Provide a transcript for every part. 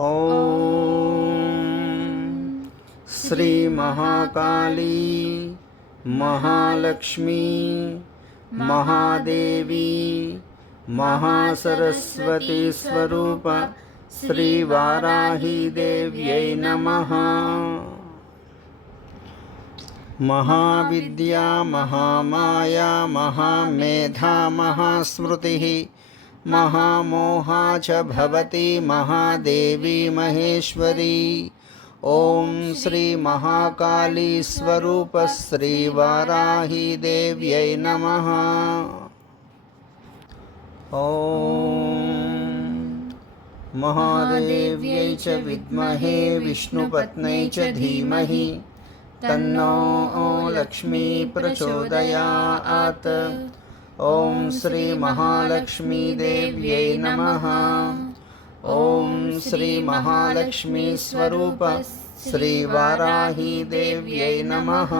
ॐ श्री महाकाली महालक्ष्मी महादेवी महासरस्वती स्वरूप श्री वाराही देव्यै नमः। महाविद्या महामाया महामेधा महास्मृतिः महामोहा च भवति महादेवी महेश्वरी। ॐ श्री महाकाली स्वरूप श्री वाराही देव्यै नमः। ॐ महादेव्यै च विद्महे विष्णुपत्न्यै च धीमहि तन्नो लक्ष्मी प्रचोदयात्। ॐ श्री महालक्ष्मी देव्यै नमः। ॐ श्री महालक्ष्मी स्वरूप श्री वाराही देव्यै नमः।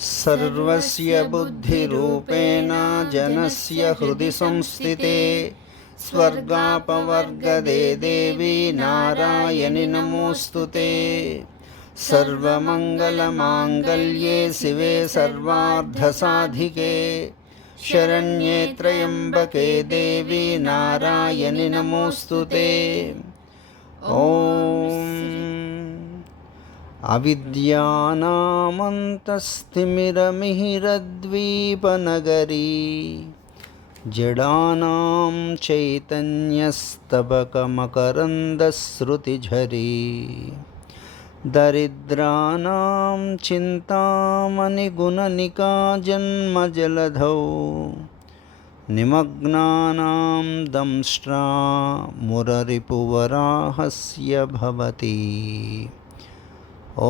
सर्वस्य बुद्धिरूपेण जनस्य हृदि संस्थिते स्वर्गापवर्गदे देवी नारायणि नमोऽस्तुते। सर्वमङ्गलमाङ्गल्ये शिवे सर्वार्धसाधिके शरण्ये त्र्यम्बके देवी नारायणि नमोऽस्तुते। ॐ अविद्यानामन्तस्तिमिरमिहिरद्वीपनगरी जडानां चैतन्यस्तबकमकरन्दस्रुतिझरी दरिद्राणां चिन्तामणिगुणनिका जन्मजलधौ निमग्नानां दंष्ट्रा मुररिपुवराहस्य भवति। ॐ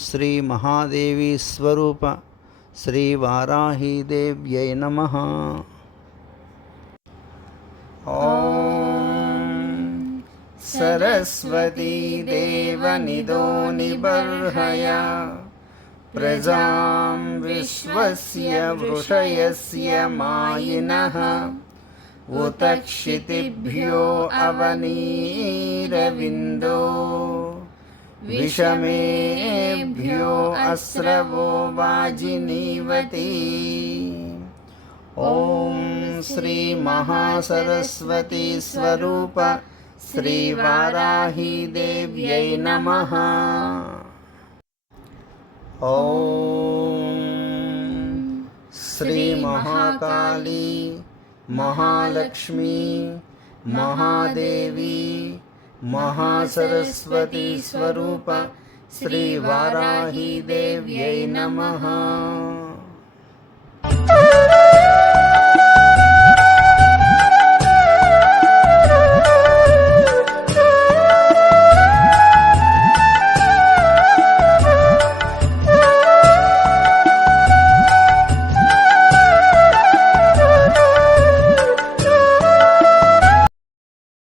श्री महादेवी स्वरूप श्री वाराही देव्यै नमः। सरस्वती देवनिधो निबर्हया प्रजां विश्वस्य वृषयस्य मायिनः उत क्षितिभ्यो अवनीरविन्दो विषमेभ्यो अस्रवो वाजिनीवती। ॐ श्री महासरस्वती स्वरूप श्री वाराही देव्यै नमः। ॐ श्री महाकाली महालक्ष्मी महादेवी महासरस्वती स्वरूप श्री वाराही देव्यै नमः।